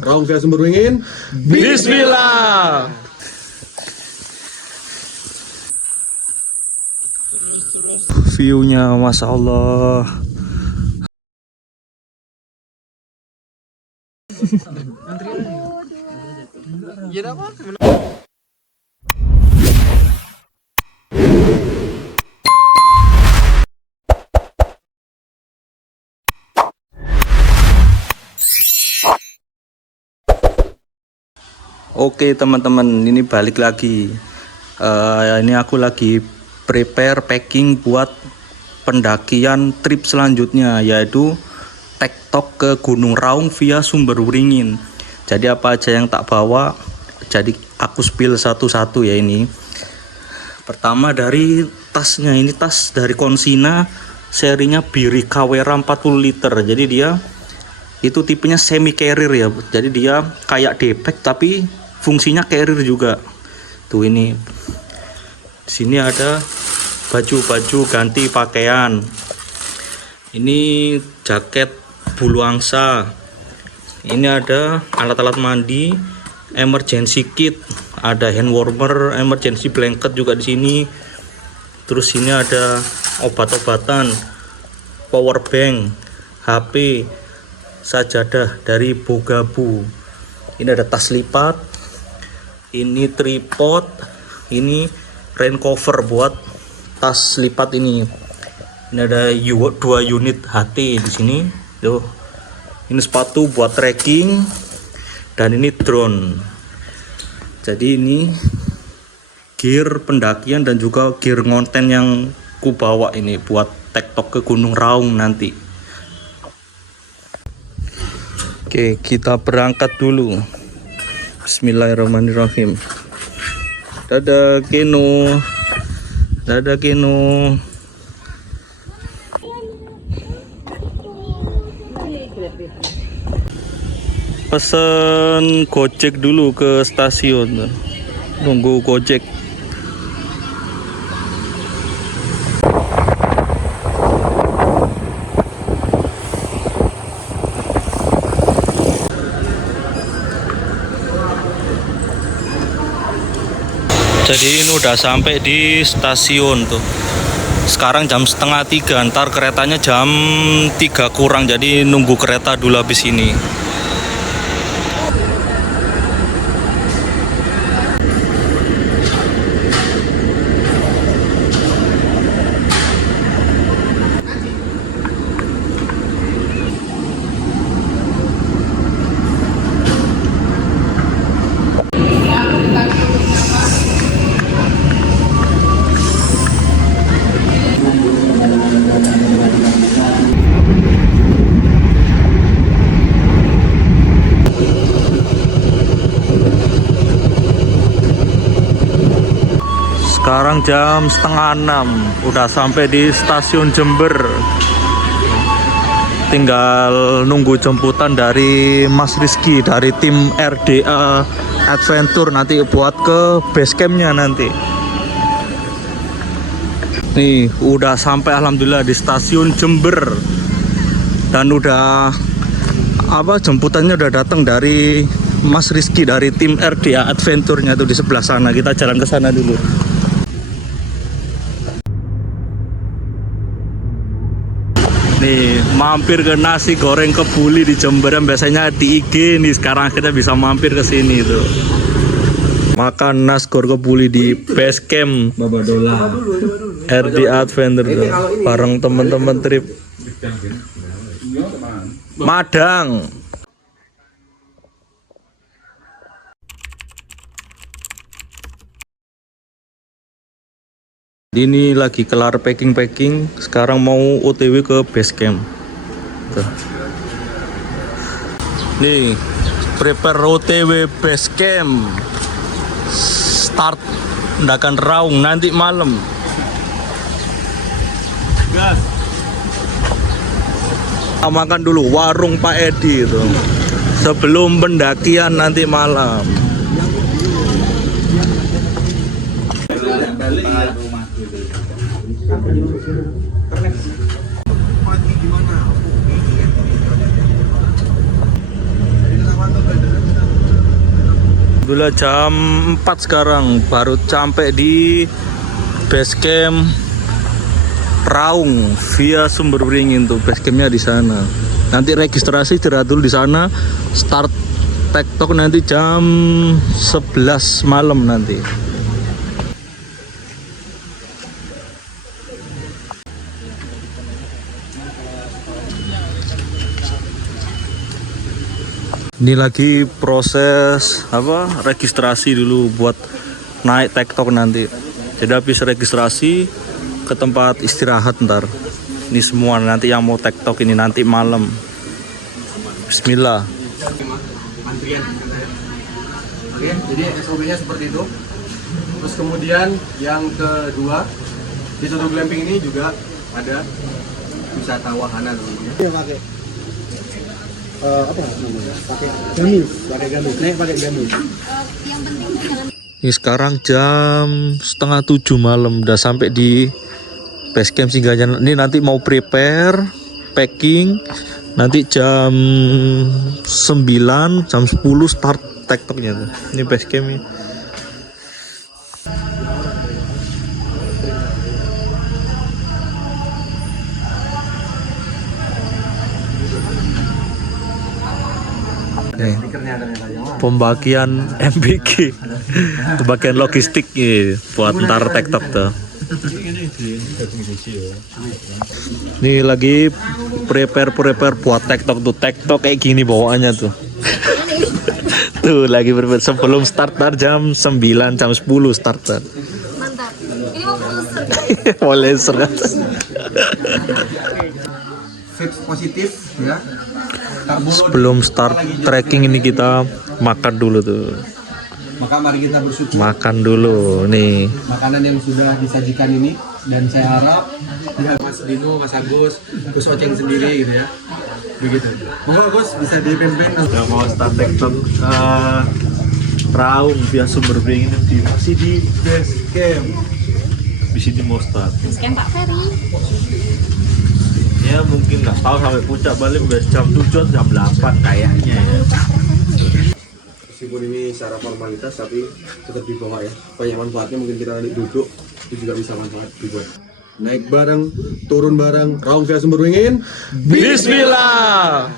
Raung via Sumber Wingin. Bismillah. View-nya Masya Allah. Oke teman-teman, ini balik lagi. Ini aku lagi prepare packing buat pendakian trip selanjutnya, yaitu tektok ke Gunung Raung via Sumber Wringin. Jadi apa aja yang tak bawa, jadi aku spill satu-satu ya ini. Pertama dari tasnya, ini tas dari Konsina, serinya Biri Kawera 40 liter. Jadi dia itu tipenya semi carrier ya. Jadi dia kayak depek tapi fungsinya carrier juga. Tuh ini. Di sini ada baju-baju ganti pakaian. Ini jaket bulu angsa. Ini ada alat-alat mandi, emergency kit, ada hand warmer, emergency blanket juga di sini. Terus ini ada obat-obatan, power bank, HP, sajadah dari Bogabu. Ini ada tas lipat, ini tripod, ini rain cover buat tas lipat ini. Ini ada 2 unit HT di sini. Tuh. Ini sepatu buat trekking dan ini drone. Jadi ini gear pendakian dan juga gear ngonten yang ku bawa ini buat tektok ke Gunung Raung nanti. Oke, kita berangkat dulu. Bismillahirrahmanirrahim. Dadah Keno. Dadah Keno. Pesen Gojek dulu ke stasiun. Nunggu Gojek. Jadi ini udah sampai di stasiun tuh. Sekarang jam 2:30, ntar keretanya jam 3 kurang. Jadi nunggu kereta dulu habis ini. Sekarang jam 5:30, udah sampai di stasiun Jember. Tinggal nunggu jemputan dari Mas Rizky dari tim RDA Adventure nanti buat ke base campnya nanti. Nih udah sampai alhamdulillah di stasiun Jember dan udah jemputannya udah datang dari Mas Rizky dari tim RDA Adventure-nya tuh di sebelah sana. Kita jalan ke sana dulu. Nih, mampir ke nasi goreng Kebuli di Jember yang biasanya di IG nih, sekarang kita bisa mampir ke sini tuh. Makan nasi goreng Kebuli di base camp Babadola. RD Adventure tuh, bareng teman-teman trip Madang. Ini lagi kelar packing, sekarang mau OTW ke base camp. Tuh. Nih, prepare OTW base camp. Start mendakan Raung nanti malam. Gas. Makan dulu warung Pak Edi itu. Sebelum pendakian nanti malam. Mati gimana? Alhamdulillah jam 4 sekarang baru sampai di base camp Raung via Sumberberingin tuh, base campnya di sana. Nanti registrasi istirahat dulu di sana, start TikTok nanti jam 11 malam nanti. Ini lagi proses registrasi dulu buat naik TikTok nanti. Jadi habis registrasi ke tempat istirahat ntar. Ini semua nanti yang mau TikTok ini nanti malam. Bismillah. Antrian. Oke, jadi SOP-nya seperti itu. Terus kemudian yang kedua, di satu glamping ini juga ada wisata wahana namanya. Iya, pakai apa namanya? Pakai gamis, naik pakai gamis. Ini sekarang jam 6:30 malam, udah sampai di base camp singgahnya. Ini nanti mau prepare, packing. Nanti jam 9, jam 10 start TikToknya tuh. Ini base camp ini. Pembagian MBG, pembagian logistik nih buat ntar TikTok tuh. Ini lagi prepare buat TikTok tuh. TikTok kayak gini bawaannya tuh. Tuh lagi prepare sebelum starter jam 9, jam 10 starter. Mantap. Ini mau Mau laser kan? Vibes positif ya. Sebelum start trekking ini kita makan dulu tuh. Maka mari kita bersyukur. Makan dulu nih. Makanan yang sudah disajikan ini, dan saya harap ya Mas Dino, Mas Agus, Gus Oceng sendiri gitu ya. Begitu. Monggo Gus bisa dipimpin. Udah mau start TikTok Raung via Sumberberingin ini masih di base camp. Di sini mau start. Base camp Pak Ferry. Ya mungkin nggak tahu sampai puncak balik jam 7 jam 8 kayaknya ya. Meskipun ini secara formalitas tapi tetap dibawa ya. Banyak manfaatnya, mungkin kita nanti duduk itu juga bisa manfaat dibuat. Naik bareng, turun bareng, Raung via Sumberberingin. Bismillah.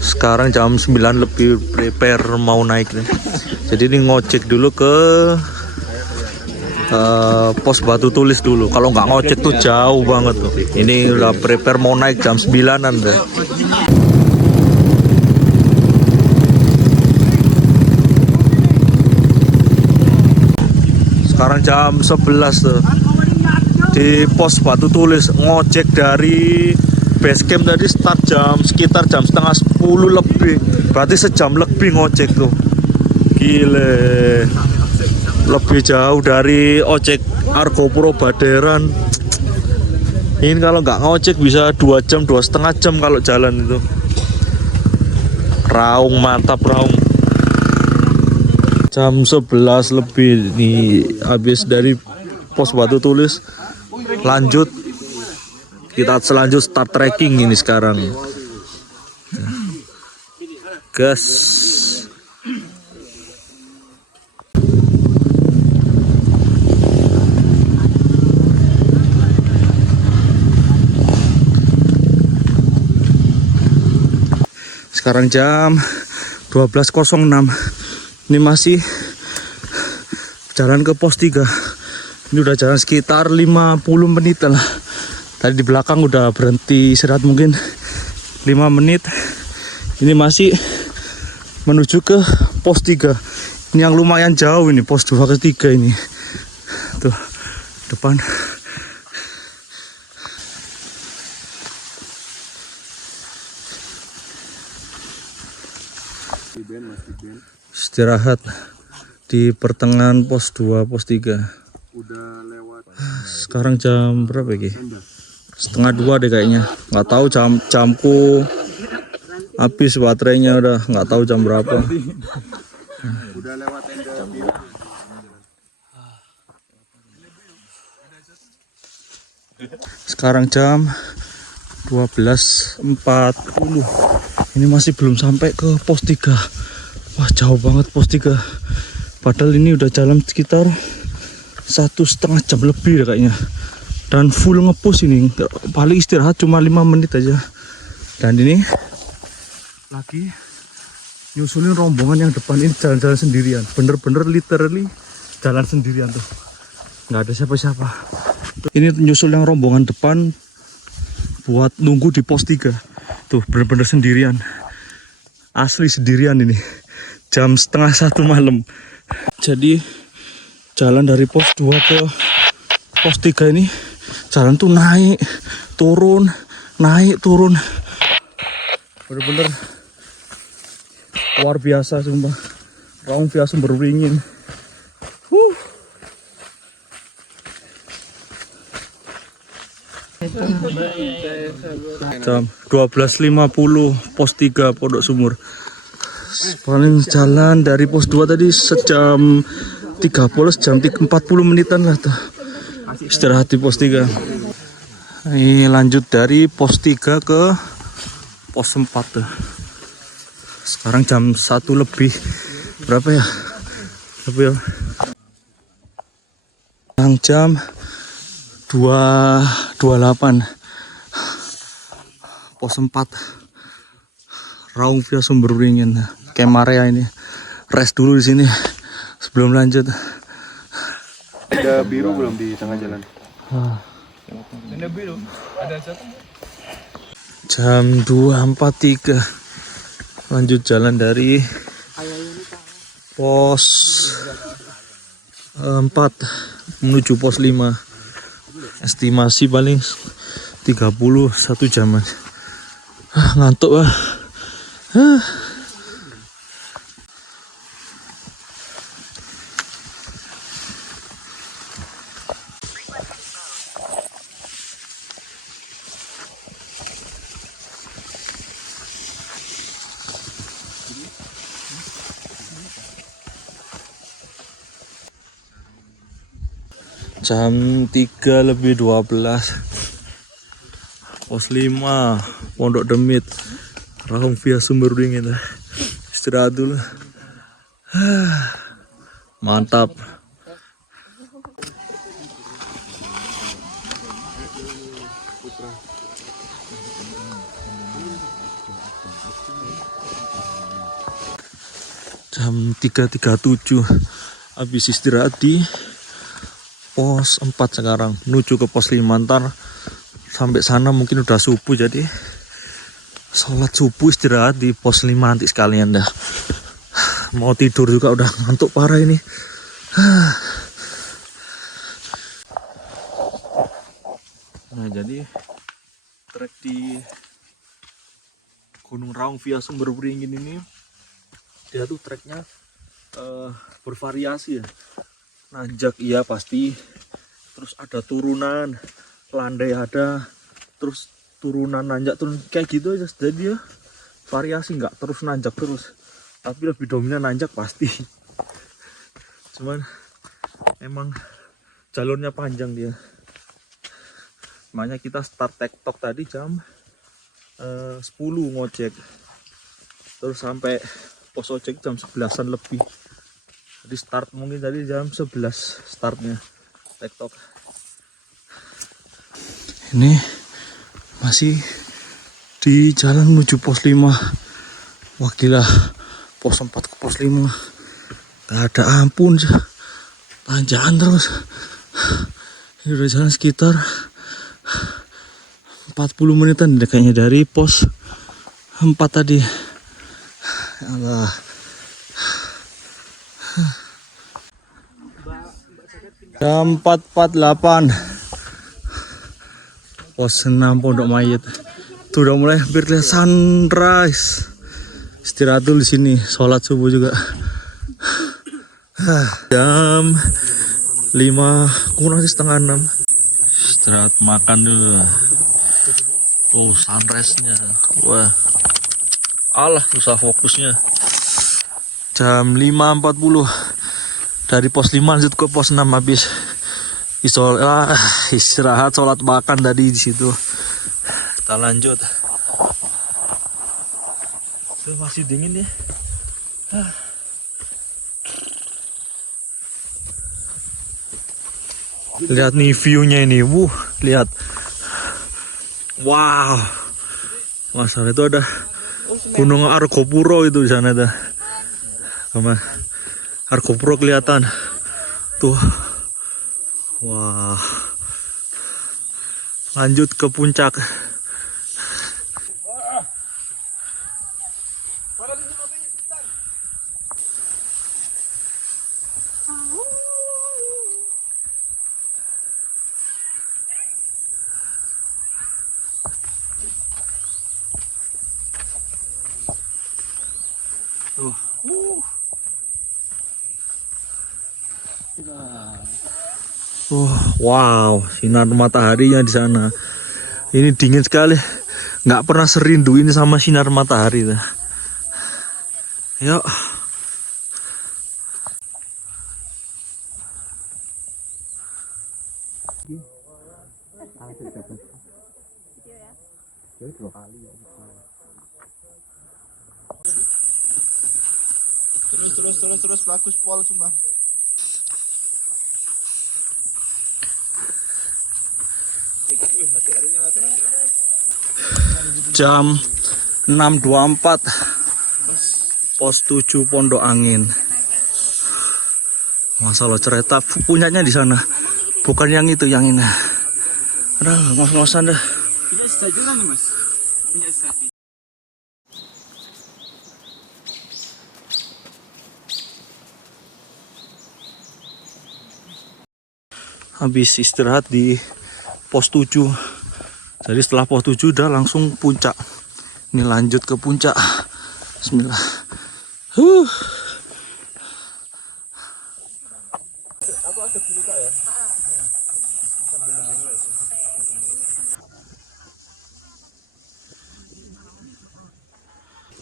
Sekarang jam 9 lebih prepare mau naik nih. Jadi ini ngojek dulu ke pos Batu Tulis dulu. Kalau nggak ngojek tuh jauh banget tuh. Ini udah prepare mau naik jam 9-an deh. Sekarang jam 11 tuh. Di pos Batu Tulis ngojek dari base camp tadi start sekitar jam setengah 10 lebih. Berarti sejam lebih ngojek tuh. Gile. Lebih jauh dari ojek Argo Purwobaderan. Ini kalau nggak ngojek bisa 2 jam, 2,5 jam kalau jalan itu. Raung, mantap Raung. Jam 11 lebih nih habis dari pos Batu Tulis. Lanjut kita selanjut start trekking ini sekarang. Gas. Sekarang jam 12.06. Ini masih jalan ke pos 3. Ini udah jalan sekitar 50 menit lah. Tadi di belakang udah berhenti istirahat mungkin 5 menit. Ini masih menuju ke pos 3. Ini yang lumayan jauh ini, pos 2 ke 3 ini. Tuh depan. Istirahat di pertengahan pos 2, pos 3. Udah lewat. Sekarang jam berapa lagi? 1:30 deh kayaknya. Nggak tahu jamku habis baterainya, udah nggak tahu jam berapa. Udah lewat tenda. Sekarang jam 12.40. Ini masih belum sampai ke pos 3. Wah, jauh banget pos 3. Padahal ini udah jalan sekitar 1,5 jam lebih ya kayaknya. Dan full ngepush ini, paling istirahat cuma 5 menit aja. Dan ini lagi nyusulin rombongan yang depan ini jalan-jalan sendirian. Bener-bener literally jalan sendirian tuh. Nggak ada siapa-siapa. Ini nyusul yang rombongan depan buat nunggu di pos 3. Tuh bener-bener sendirian. Asli sendirian ini. Jam 12:30 malam. Jadi jalan dari pos 2 ke pos 3 ini jalan tuh naik turun bener-bener luar biasa sumpah. Raung via Sumber Beringin. Jam 12.50 pos 3 Pondok Sumur. Paling jalan dari pos 2 tadi sejam 30, jam 40 menitan lah tuh. Istirahat di pos 3. Ini lanjut dari pos 3 ke pos 4 tuh. Sekarang jam 1 lebih. Berapa ya? Berapa ya? Jam 2.28. Pos 4. Raung via Sumber Beringin. Kemarea ini. Rest dulu di sini sebelum lanjut. Ada biru belum di tengah jalan? Ada biru, ada satu. Jam 2.43 lanjut jalan dari pos 4 menuju pos 5. Estimasi paling 31 jaman. Ngantuk lah. Jam 3:12 pos 5 Pondok Demit. Raung via Sumber Beringin. Istirahat dulu. Mantap. Jam 3.37 habis istirahat di pos 4 sekarang menuju ke pos 5. Ntar sampai sana mungkin udah subuh, jadi sholat subuh istirahat di pos 5 nanti sekalian dah. Mau tidur juga udah ngantuk parah ini. Nah jadi trek di Gunung Raung via Sumber Beringin ini dia tuh treknya bervariasi ya. Nanjak iya pasti, terus ada turunan, landai ada, terus turunan nanjak turun kayak gitu aja. Jadi ya variasi, nggak terus nanjak terus, tapi lebih dominan nanjak pasti. Cuman emang jalurnya panjang dia. Makanya kita start TikTok tadi jam 10 ngojek, terus sampai pos ojek jam 11-an lebih. Jadi start mungkin tadi jam 11 startnya TikTok. Ini masih di jalan menuju pos 5. Wah gila, pos 4 ke pos 5 gak ada ampun, tanjakan terus. Ini udah jalan sekitar 40 menitan kayaknya dari pos 4 tadi. Ya Allah. Jam 4.48 pos 6 Pondok Mayit. Tuh udah mulai hampir lihat sunrise. Istirahat dulu di sini, sholat subuh juga. Jam 5 kurang sih, setengah 6. Istirahat makan dulu. Tuh sunrise-nya. Wah. Alah susah fokusnya. Jam 5.40 dari pos 5 lanjut ke pos 6 habis istirahat sholat makan tadi di situ. Kita lanjut. Tuh masih dingin ya. Lihat nih view-nya ini. Lihat. Wow. Masalah itu ada Gunung Argopuro itu di sana tuh. Sama Argopuro kelihatan. Tuh. Wah. Lanjut ke puncak. Wow, sinar mataharinya di sana. Ini dingin sekali. Nggak pernah serindu ini sama sinar matahari. Yuk. Terus bagus pol sumpah. Jam 6.24 pos 7 Pondok Angin. Masalah cerita punyanya di sana, bukan yang itu, yang ini. Aduh, ngos-ngosan dah. Punya saja lah nih mas. Punya saja. Habis istirahat di pos 7. Jadi setelah pos 7 udah langsung puncak. Ini lanjut ke puncak. Bismillah.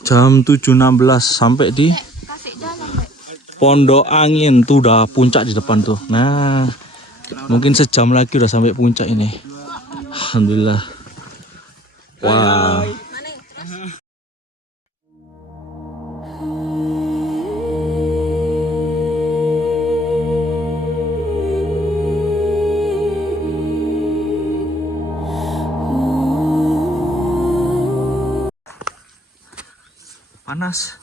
Jam 7.16 sampai di Kasih jalan, Mbak. Pondok Angin. Tuh udah puncak di depan tuh. Nah, mungkin sejam lagi udah sampai puncak ini. Alhamdulillah. Wah. Panas.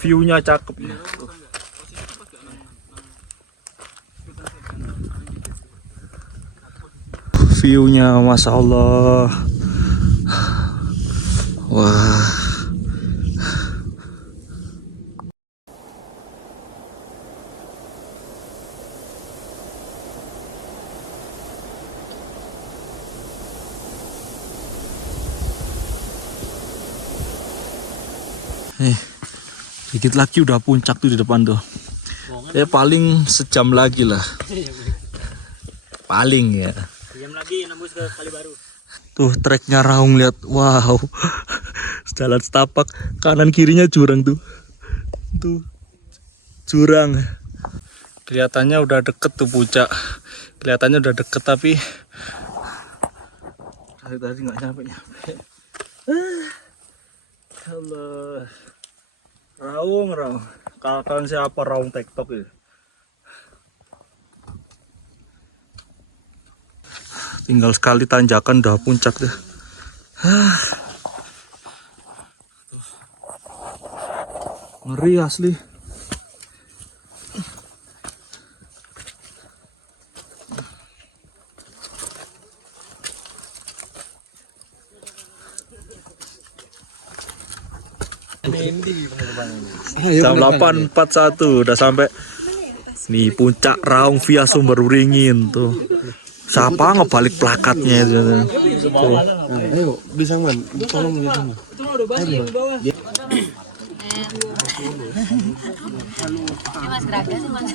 View-nya cakep ya. View-nya Masya Allah. Wah. Dikit lagi udah puncak tuh di depan tuh. Ya paling sejam lagi lah. Paling ya. Jam lagi nembus ke Kalibaru. Tuh treknya Raung, lihat. Wow. Jalan setapak, kanan kirinya jurang tuh. Tuh. Jurang. Kelihatannya udah deket tuh puncak. Kelihatannya udah deket tapi tadi nggak nyampe. Allah. Raung. Kawan siapa Raung TikTok ya? Tinggal sekali tanjakan udah puncak deh. Ngeri asli. Jam 8.41 udah sampai nih puncak Raung via Sumberwaringin tuh. Siapa ngebalik plakatnya itu? Tuh. Ayo, bisa man, tolong gitu. Mas Braga sih, Mas.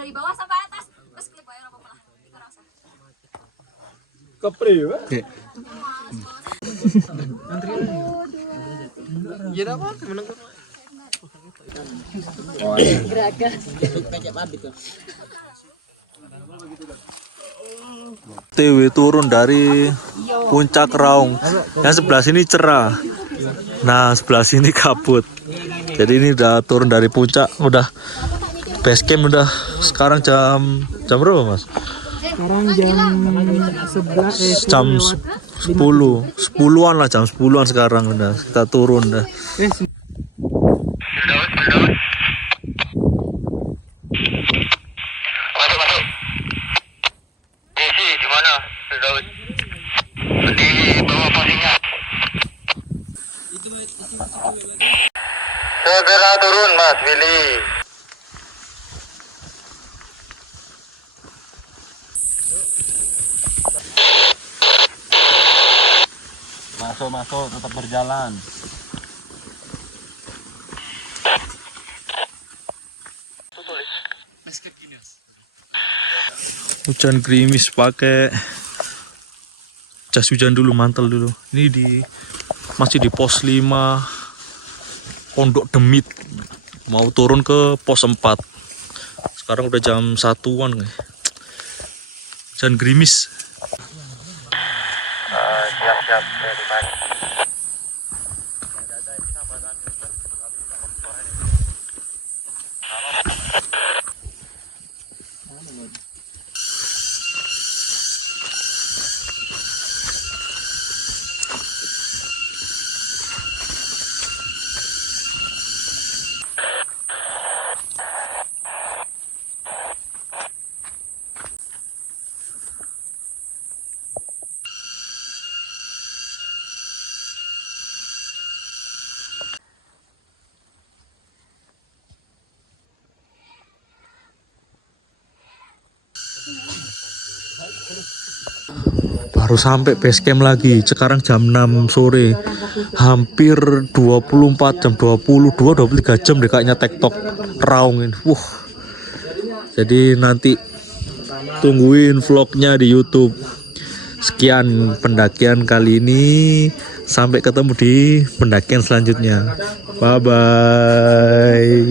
Dari bawah sampai atas, terus klip aja apa lah, kita rasa. Kepri ya? Ya dah apa? Menengok. TW turun dari puncak Raung. Yang sebelah sini cerah. Nah, sebelah sini kabut. Jadi ini udah turun dari puncak, udah base camp udah sekarang jam berapa, Mas? Sekarang jam 11 Jam 10-an lah, jam 10-an sekarang udah kita turun dah. Masuk. Isi di mana? Firdaus. Di bawah posisinya. Segera turun, Mas Willy. Masuk, tetap berjalan. Hujan gerimis, pakai jas hujan dulu, mantel dulu. Ini masih di pos 5 Pondok Demit. Mau turun ke pos 4. Sekarang udah jam 1-an. Hujan gerimis. Siap-siap dari mana? Baru sampai base camp lagi. Sekarang jam 6 sore. Hampir 24 jam, 23 jam deh kayaknya tektok Raung ini. Jadi nanti tungguin vlognya di YouTube. Sekian pendakian kali ini. Sampai ketemu di pendakian selanjutnya. Bye bye.